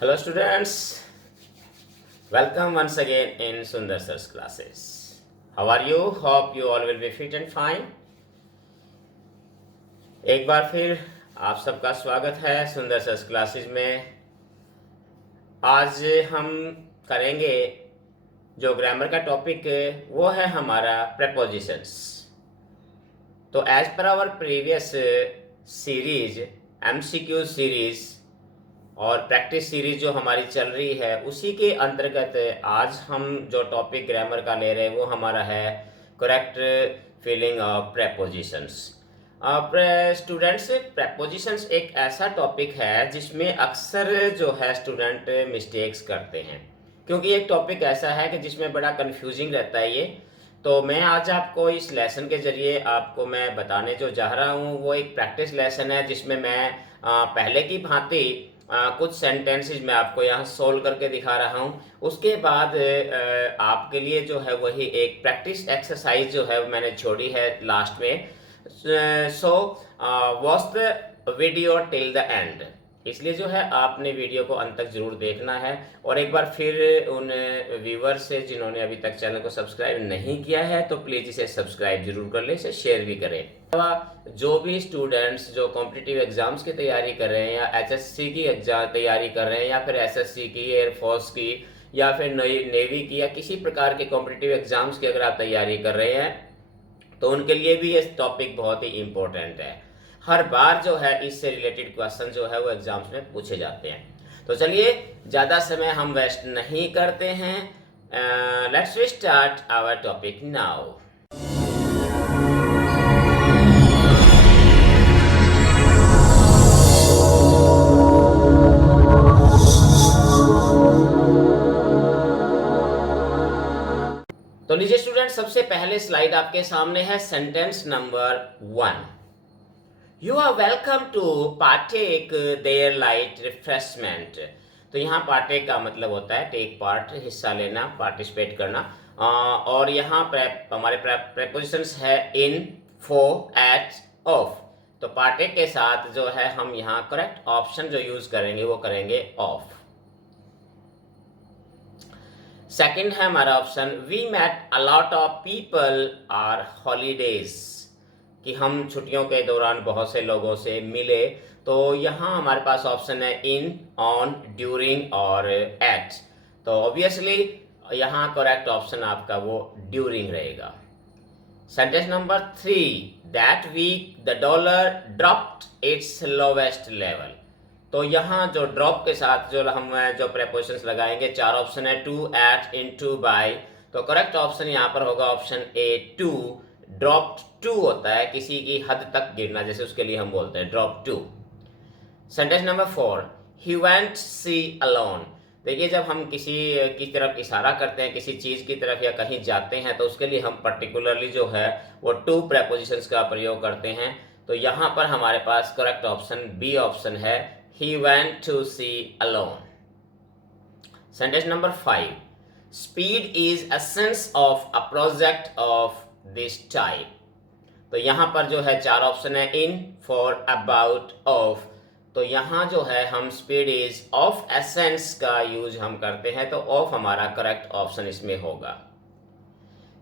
Hello students, welcome once again in Sundar Sir's classes. How are you? Hope you all will be fit and fine. एक बार फिर आप सबका स्वागत है सुंदर सर्स क्लासेस में। आज हम करेंगे जो ग्रामर का टॉपिक वो है हमारा प्रेपोजिशंस। तो as per our previous series MCQ series और प्रैक्टिस सीरीज जो हमारी चल रही है उसी के अंतर्गत आज हम जो टॉपिक ग्रामर का ले रहे हैं वो हमारा है correct filling of prepositions. Students, prepositions एक ऐसा टॉपिक है जिसमें अक्सर जो है स्टूडेंट मिस्टेक्स करते हैं, क्योंकि एक टॉपिक ऐसा है कि जिसमें बड़ा कंफ्यूजिंग रहता है ये। तो मैं आज आपको इस लेसन के ज़रिए आपको मैं बताने जो जा रहा हूँ वो एक प्रैक्टिस लेसन है, जिसमें मैं पहले की भांति कुछ सेंटेंसेस मैं आपको यहाँ सोल्व करके दिखा रहा हूँ। उसके बाद आपके लिए जो है वही एक प्रैक्टिस एक्सरसाइज जो है मैंने छोड़ी है लास्ट में। So watch the video till the end, इसलिए जो है आपने वीडियो को अंत तक जरूर देखना है। और एक बार फिर उन व्यूवर्स से जिन्होंने अभी तक चैनल को सब्सक्राइब नहीं किया है तो प्लीज़ इसे सब्सक्राइब जरूर कर लें, इसे शेयर भी करें। जो भी स्टूडेंट्स जो कॉम्पिटिटिव एग्जाम्स की तैयारी कर रहे हैं या एचएससी की एग्जाम तैयारी कर रहे हैं या फिर एसएससी की, एयरफोर्स की या फिर नेवी की या किसी प्रकार के कॉम्पिटिटिव एग्जाम्स की अगर आप तैयारी कर रहे हैं तो उनके लिए भी ये टॉपिक बहुत ही इम्पोर्टेंट है। हर बार जो है इससे रिलेटेड क्वेश्चन जो है वो एग्जाम्स में पूछे जाते हैं। तो चलिए ज़्यादा समय हम वेस्ट नहीं करते हैं, let's start our topic now. तो लीजिए स्टूडेंट, सबसे पहले स्लाइड आपके सामने है sentence number 1। You are welcome to partake their light refreshment. तो यहाँ पार्टेक का मतलब होता है टेक पार्ट, हिस्सा लेना, पार्टिसिपेट करना। और यहाँ हमारे प्रेपोजिशंस है इन, फॉर, एट, ऑफ। तो पार्टेक के साथ जो है हम यहाँ करेक्ट ऑप्शन जो यूज करेंगे वो करेंगे ऑफ। सेकंड है हमारा option we met a lot of people are holidays, कि हम छुट्टियों के दौरान बहुत से लोगों से मिले। तो यहाँ हमारे पास ऑप्शन है इन, ऑन, ड्यूरिंग और एट। तो ऑब्वियसली यहाँ करेक्ट ऑप्शन आपका वो ड्यूरिंग रहेगा। Sentence number 3, that week the dollar dropped its lowest level. तो यहाँ जो ड्रॉप के साथ जो हम जो प्रेपोजिशंस लगाएंगे, चार ऑप्शन है, to, at, in, to, by. तो करेक्ट ऑप्शन यहाँ पर होगा option A, to. Dropped to होता है किसी की हद तक गिरना, जैसे उसके लिए हम बोलते हैं drop to. Sentence number 4, he went see alone. देखिए, जब हम किसी की तरफ इशारा करते हैं, किसी चीज़ की तरफ या कहीं जाते हैं, तो उसके लिए हम पर्टिकुलरली जो है वो टू प्रेपोजिशंस का प्रयोग करते हैं। तो यहाँ पर हमारे पास करेक्ट ऑप्शन बी ऑप्शन है, he went to sea alone. Sentence number 5, speed is essence of a project of this type. तो यहाँ पर जो है चार ऑप्शन है, इन, फॉर, अबाउट, ऑफ। तो यहाँ जो है हम स्पीड इज ऑफ एसेंस का यूज हम करते हैं, तो ऑफ हमारा करेक्ट ऑप्शन इसमें होगा।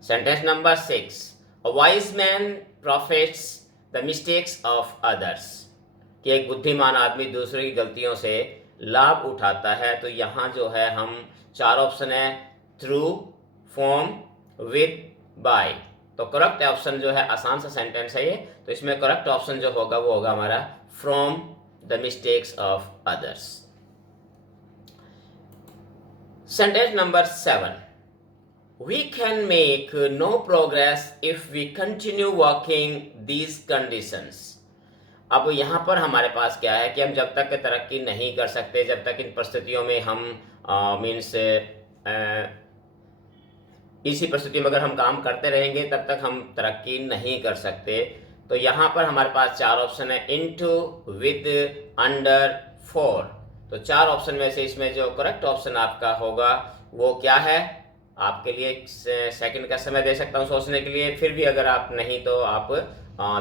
Sentence number 6, a wise man profits the mistakes of others, कि एक बुद्धिमान आदमी दूसरे की गलतियों से लाभ उठाता है। तो यहाँ जो है हम चार ऑप्शन है, थ्रू, फ्रॉम, विद, बाय। तो करेक्ट ऑप्शन जो है, आसान सा सेंटेंस है ये, तो इसमें करेक्ट ऑप्शन जो होगा वो होगा हमारा from the mistakes of others. Sentence number 7, we can make no progress if we continue working these conditions. अब यहाँ पर हमारे पास क्या है कि हम जब तक तरक्की नहीं कर सकते, जब तक इन परिस्थितियों में हम मीन्स इसी परिस्थिति में अगर हम काम करते रहेंगे तब तक हम तरक्की नहीं कर सकते। तो यहाँ पर हमारे पास चार ऑप्शन है, इनटू, विद, अंडर, फॉर। तो चार ऑप्शन में से इसमें जो करेक्ट ऑप्शन आपका होगा वो क्या है, आपके लिए सेकंड का समय दे सकता हूँ सोचने के लिए। फिर भी अगर आप नहीं तो आप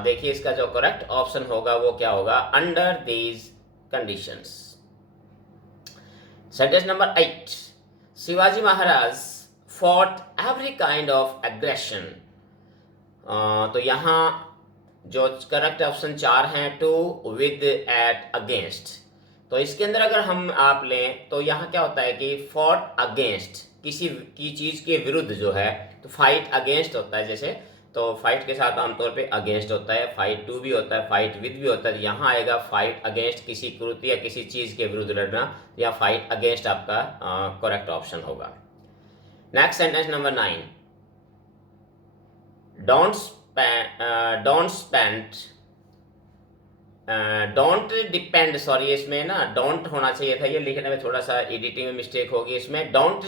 देखिए इसका जो करेक्ट ऑप्शन होगा वो क्या होगा, under these conditions. Sentence number 8, Shivaji Maharaj fought every kind of aggression। तो यहाँ जो करेक्ट ऑप्शन 4 हैं, टू, विद, एट, अगेंस्ट। तो इसके अंदर अगर हम आप लें तो यहाँ क्या होता है कि फॉट अगेंस्ट, किसी की चीज़ के विरुद्ध जो है, तो फाइट अगेंस्ट होता है जैसे, तो फाइट के साथ आमतौर पे अगेंस्ट होता है, फाइट टू भी होता है, फाइट विद भी होता है। यहाँ आएगा फाइट अगेंस्ट, किसी कृत्य या किसी चीज़ के विरुद्ध लड़ना, या फाइट अगेंस्ट आपका करेक्ट ऑप्शन होगा। Next sentence number 9, don't depend, sorry इसमें ना डोंट होना चाहिए था, ये लिखने में थोड़ा सा एडिटिंग में मिस्टेक होगी इसमें। Don't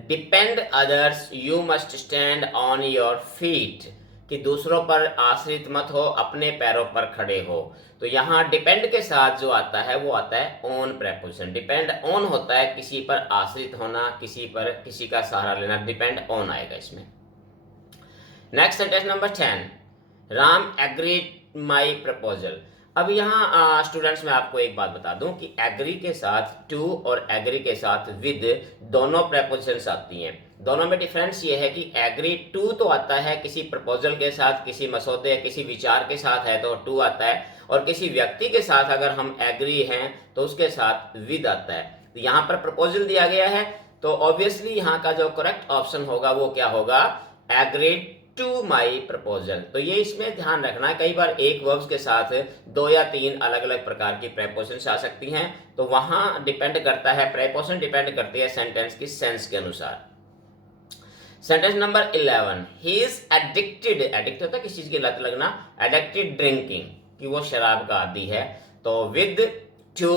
depend others, you must stand on your feet, कि दूसरों पर आश्रित मत हो, अपने पैरों पर खड़े हो। तो यहाँ डिपेंड के साथ जो आता है वो आता है ऑन प्रेपोजिशन। डिपेंड ऑन होता है किसी पर आश्रित होना, किसी पर किसी का सहारा लेना, डिपेंड ऑन आएगा इसमें। Next sentence number 10, Ram agreed माई प्रपोजल। अब यहाँ स्टूडेंट्स मैं आपको एक बात बता दूं कि एग्री के साथ टू और एग्री के साथ विद दोनों प्रेपोजिशंस आती हैं। दोनों में डिफरेंस ये है कि एग्री टू तो आता है किसी प्रपोजल के साथ, किसी मसौदे, किसी विचार के साथ है तो टू आता है, और किसी व्यक्ति के साथ अगर हम एग्री हैं तो उसके साथ विद आता है। तो यहाँ पर प्रपोजल दिया गया है तो ऑब्वियसली यहाँ का जो करेक्ट ऑप्शन होगा वो क्या होगा, एग्रीड टू माई प्रपोजल। तो ये इसमें ध्यान रखना है, कई बार एक वर्ब्स के साथ 2 या 3 अलग अलग प्रकार की प्रेपोजिशंस आ सकती हैं, तो वहां डिपेंड करता है, प्रेपोजिशन डिपेंड करती है सेंटेंस की सेंस के अनुसार। Sentence number 11, he is addicted, addict होता है किसी चीज की लत लगना, एडिक्टेड ड्रिंकिंग, कि वो शराब का आदी है। तो विद, टू,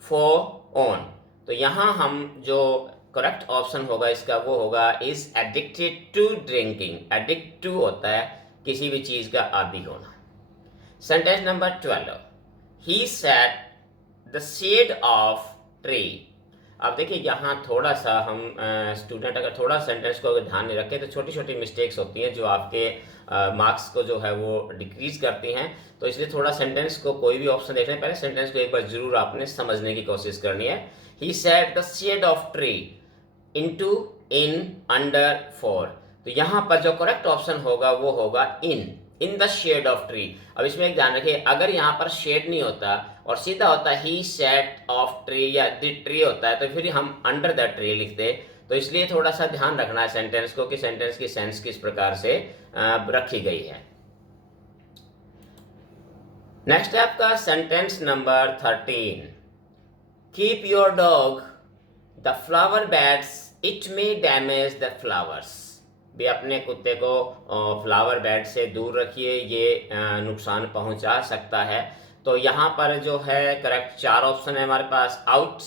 फॉर, ऑन। तो यहाँ हम जो करेक्ट ऑप्शन होगा इसका वो होगा is addicted to drinking. Addict to होता है किसी भी चीज का आदी होना। Sentence number 12, he sat the shade of tree. अब देखिए यहाँ थोड़ा सा हम स्टूडेंट अगर थोड़ा सेंटेंस को अगर ध्यान नहीं रखें तो छोटी छोटी मिस्टेक्स होती हैं जो आपके मार्क्स को जो है वो डिक्रीज करती हैं। तो इसलिए थोड़ा सेंटेंस को, कोई भी ऑप्शन देखने पहले सेंटेंस को एक बार जरूर आपने समझने की कोशिश करनी है। He sat the shade of tree into, in, under, for. तो यहाँ पर जो करेक्ट ऑप्शन होगा वो होगा in the shade of tree. अब इसमें एक ध्यान रखिए, अगर यहाँ पर शेड नहीं होता और सीधा होता ही सेट ऑफ ट्री या द ट्री होता है तो फिर हम अंडर द ट्री लिखते। तो इसलिए थोड़ा सा ध्यान रखना है सेंटेंस को कि सेंटेंस की सेंस किस प्रकार से रखी गई है। नेक्स्ट है आपका sentence number 13, keep your dog the flower beds, it may damage the flowers. भी अपने कुत्ते को फ्लावर बेड से दूर रखिए, ये नुकसान पहुंचा सकता है। तो यहाँ पर जो है करेक्ट 4 ऑप्शन है हमारे पास, आउट,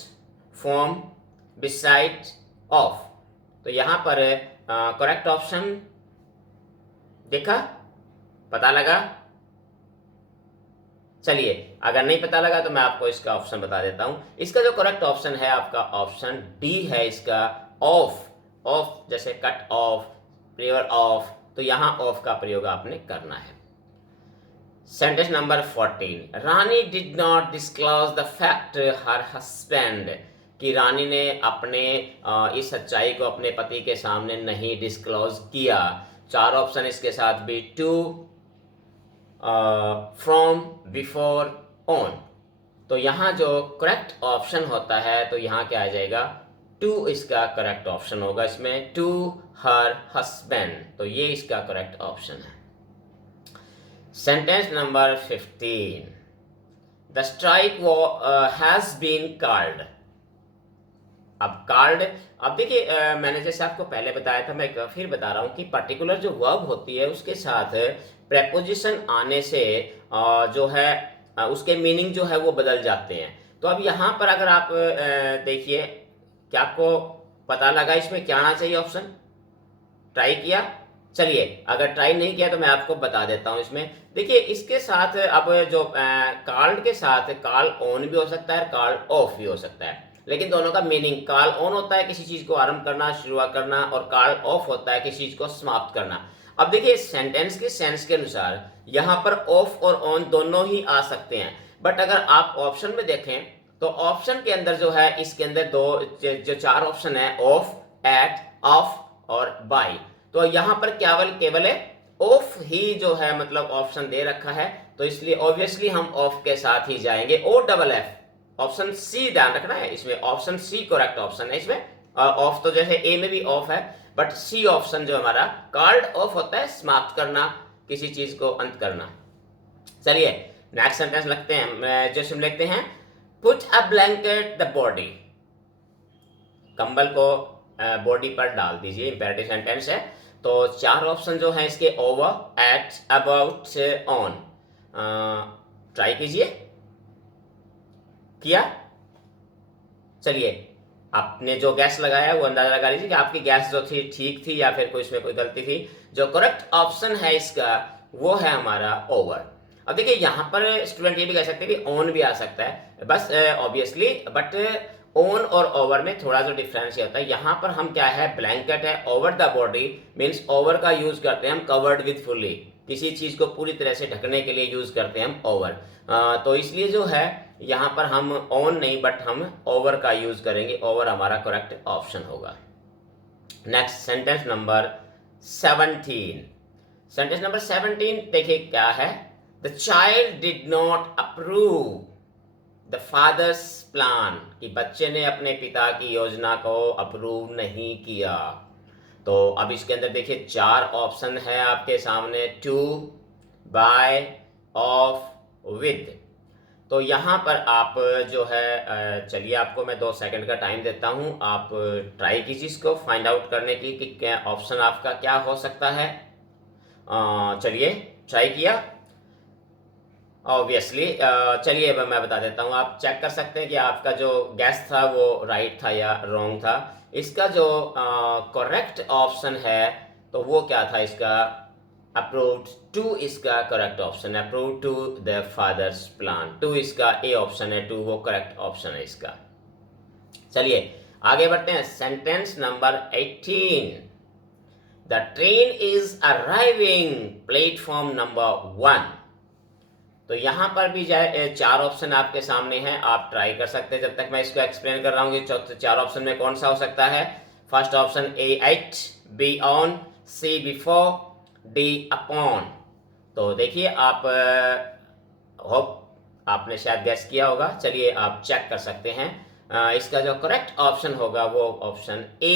फ्रॉम, बिसाइड, ऑफ। तो यहाँ पर करेक्ट ऑप्शन देखा, पता लगा? चलिए अगर नहीं पता लगा तो मैं आपको इसका ऑप्शन बता देता हूं। इसका जो करेक्ट ऑप्शन है आपका ऑप्शन डी है इसका, ऑफ। ऑफ जैसे कट ऑफ, प्रेयर ऑफ, तो यहां ऑफ का प्रयोग आपने करना है। Sentence number 14, Rani did not disclose the fact her husband, कि रानी ने अपने इस सच्चाई को अपने पति के सामने नहीं डिस्क्लोज किया। 4 ऑप्शन इसके साथ भी, टू, फ्रॉम, बिफोर, ऑन। तो यहाँ जो करेक्ट ऑप्शन होता है तो यहाँ क्या आ जाएगा, टू इसका करेक्ट ऑप्शन होगा इसमें, टू हर हस्बैंड। तो ये इसका करेक्ट ऑप्शन है। Sentence number 15, the strike has been called. अब कॉल्ड, अब देखिए मैंने जैसे आपको पहले बताया था, मैं फिर बता रहा हूँ कि पर्टिकुलर जो वर्ब होती है उसके साथ प्रेपोजिशन आने से जो है उसके मीनिंग जो है वो बदल जाते हैं। तो अब यहाँ पर अगर आप देखिए, क्या आपको पता लगा इसमें क्या आना चाहिए ऑप्शन? ट्राई किया? चलिए अगर ट्राई नहीं किया तो मैं आपको बता देता हूँ। इसमें देखिए इसके साथ अब जो कॉल्ड के साथ कॉल ऑन भी हो सकता है, कॉल ऑफ भी हो सकता है, लेकिन दोनों का मीनिंग, कॉल ऑन होता है किसी चीज को आरंभ करना, शुरुआत करना, और कॉल ऑफ होता है किसी चीज को समाप्त करना। अब देखिए सेंटेंस के सेंस के अनुसार यहाँ पर ऑफ और ऑन दोनों ही आ सकते हैं, बट अगर आप ऑप्शन में देखें तो ऑप्शन के अंदर जो है इसके अंदर जो चार ऑप्शन है, ऑफ, एट, ऑफ और बाय, तो यहाँ पर केवल है ऑफ ही जो है मतलब ऑप्शन दे रखा है, तो इसलिए ऑब्वियसली हम ऑफ के साथ ही जाएंगे। O double F, option C ध्यान रखना है, इसमें ऑप्शन सी करेक्ट ऑप्शन है। इसमें ऑफ तो जैसे ए में भी ऑफ है, बट सी ऑप्शन जो हमारा कॉल्ड ऑफ होता है समाप्त करना, किसी चीज को अंत करना। चलिए नेक्स्ट सेंटेंस लिखते हैं, जैसे हम लिखते हैं put a blanket the body, कंबल को बॉडी पर डाल दीजिए, इंपेरेटिव सेंटेंस है। तो चार ऑप्शन जो है इसके, over, at, about, on, try कीजिए। किया? चलिए आपने जो गैस लगाया वो अंदाजा लगा लीजिए कि आपकी गैस जो थी ठीक थी या फिर कोई इसमें कोई गलती थी। जो करेक्ट ऑप्शन है इसका वो है हमारा ओवर। अब देखिए यहाँ पर स्टूडेंट ये भी कह सकते हैं कि ऑन भी आ सकता है, बस ऑब्वियसली, बट ऑन और ओवर में थोड़ा जो डिफरेंस होता है। यहाँ पर हम क्या है, ब्लैंकेट है, over the body means over का यूज करते हैं हम कवर्ड विद फुल्ली, किसी चीज को पूरी तरह से ढकने के लिए यूज करते हैं हम ओवर। तो इसलिए जो है यहाँ पर हम ऑन नहीं बट हम ओवर का यूज करेंगे, ओवर हमारा करेक्ट ऑप्शन होगा। Next sentence number 17। Sentence number 17 देखिए क्या है, the child did not approve the father's plan, कि बच्चे ने अपने पिता की योजना को अप्रूव नहीं किया। तो अब इसके अंदर देखिए चार ऑप्शन है आपके सामने, टू, बाय, ऑफ, विद। तो यहाँ पर आप जो है चलिए आपको मैं 2 सेकंड का टाइम देता हूँ, आप ट्राई कीजिए इसको फाइंड आउट करने की कि क्या ऑप्शन आपका क्या हो सकता है। चलिए ट्राई किया ऑब्वियसली। चलिए मैं बता देता हूँ, आप चेक कर सकते हैं कि आपका जो गैस था वो राइट था या रॉन्ग था। इसका जो करेक्ट ऑप्शन है तो वो क्या था इसका, अप्रूव्ड टू इसका करेक्ट ऑप्शन है, approve to the father's plan, to इसका ए ऑप्शन है, टू वो करेक्ट ऑप्शन है इसका। चलिए आगे बढ़ते हैं, sentence number 18। The train is arriving platform number 1। तो यहां पर भी चार ऑप्शन आपके सामने हैं, आप ट्राई कर सकते हैं जब तक मैं इसको एक्सप्लेन कर रहा हूँ कि चार ऑप्शन में कौन सा हो सकता है। First option A at, B on, C before, D upon. तो देखिए आप होप आपने शायद गेस किया होगा, चलिए आप चेक कर सकते हैं। इसका जो करेक्ट ऑप्शन होगा वो ऑप्शन ए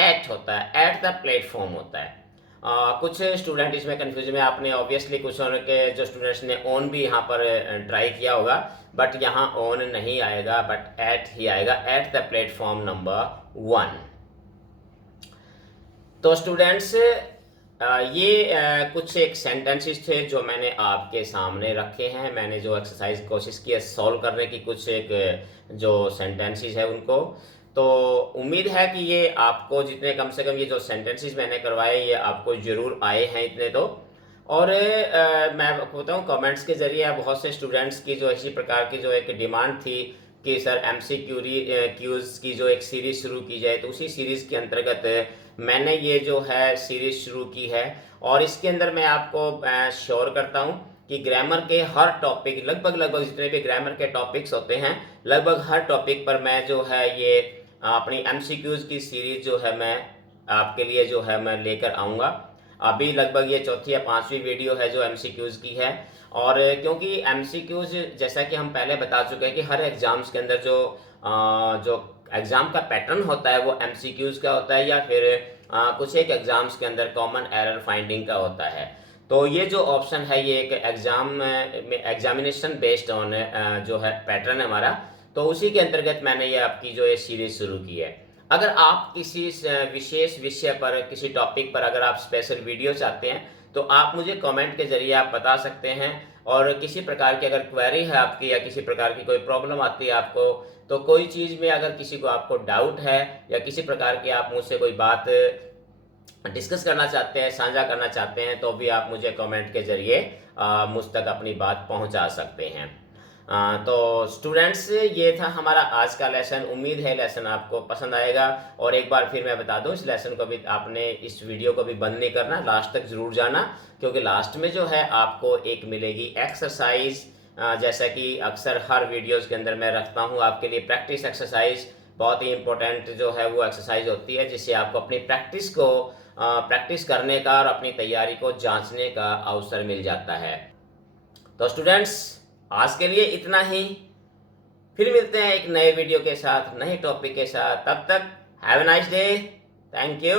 एट होता है, एट द प्लेटफॉर्म होता है। कुछ स्टूडेंट इसमें कंफ्यूज में, आपने ऑब्वियसली कुछ के जो स्टूडेंट्स ने ऑन भी यहाँ पर ट्राई किया होगा, बट यहाँ ऑन नहीं आएगा बट एट ही आएगा, एट द प्लेटफॉर्म नंबर 1। तो स्टूडेंट्स ये कुछ एक सेंटेंसेस थे जो मैंने आपके सामने रखे हैं, मैंने जो एक्सरसाइज कोशिश की है सॉल्व करने की, कुछ एक जो सेंटेंसेस है उनको। तो उम्मीद है कि ये आपको जितने कम से कम ये जो सेंटेंसेस मैंने करवाए ये आपको ज़रूर आए हैं इतने तो। और मैं आपको बताऊँ कमेंट्स के ज़रिए बहुत से स्टूडेंट्स की जो इसी प्रकार की जो एक डिमांड थी कि सर MCQs की जो एक सीरीज़ शुरू की जाए, तो उसी सीरीज़ के अंतर्गत मैंने ये जो है सीरीज़ शुरू की है। और इसके अंदर मैं आपको श्योर करता हूँ कि ग्रामर के हर टॉपिक, लगभग जितने भी ग्रामर के टॉपिक्स होते हैं, लगभग हर टॉपिक पर मैं जो है ये अपनी MCQs की सीरीज़ जो है मैं आपके लिए जो है मैं लेकर आऊँगा। अभी लगभग ये चौथी या पांचवी वीडियो है जो MCQs की है। और क्योंकि MCQs जैसा कि हम पहले बता चुके हैं कि हर एग्ज़ाम्स के अंदर जो एग्ज़ाम का पैटर्न होता है वो MCQs का होता है, या फिर कुछ एक एग्ज़ाम्स के अंदर कॉमन एरर फाइंडिंग का होता है। तो ये जो ऑप्शन है ये एक एग्जामिनेशन बेस्ड ऑन जो है पैटर्न है हमारा, तो उसी के अंतर्गत मैंने ये आपकी जो ये सीरीज़ शुरू की है। अगर आप किसी विशेष विषय पर, किसी टॉपिक पर अगर आप स्पेशल वीडियो चाहते हैं तो आप मुझे कमेंट के ज़रिए आप बता सकते हैं। और किसी प्रकार की अगर क्वेरी है आपकी या किसी प्रकार की कोई प्रॉब्लम आती है आपको, तो कोई चीज़ में अगर किसी को आपको डाउट है या किसी प्रकार की आप मुझसे कोई बात डिस्कस करना चाहते हैं, साझा करना चाहते हैं, तो भी आप मुझे कमेंट के ज़रिए मुझ तक अपनी बात पहुंचा सकते हैं। तो स्टूडेंट्स ये था हमारा आज का लेसन। उम्मीद है लेसन आपको पसंद आएगा। और एक बार फिर मैं बता दूं, इस लेसन को भी आपने, इस वीडियो को भी बंद नहीं करना, लास्ट तक ज़रूर जाना, क्योंकि लास्ट में जो है आपको एक मिलेगी एक्सरसाइज जैसा कि अक्सर हर वीडियोस के अंदर मैं रखता हूँ आपके लिए प्रैक्टिस एक्सरसाइज, बहुत ही इम्पोर्टेंट जो है वो एक्सरसाइज होती है, जिससे आपको अपनी प्रैक्टिस करने का और अपनी तैयारी को जांचने का अवसर मिल जाता है। तो स्टूडेंट्स, आज के लिए इतना ही। फिर मिलते हैं एक नए वीडियो के साथ, नए टॉपिक के साथ। तब तक have a nice day. Thank you.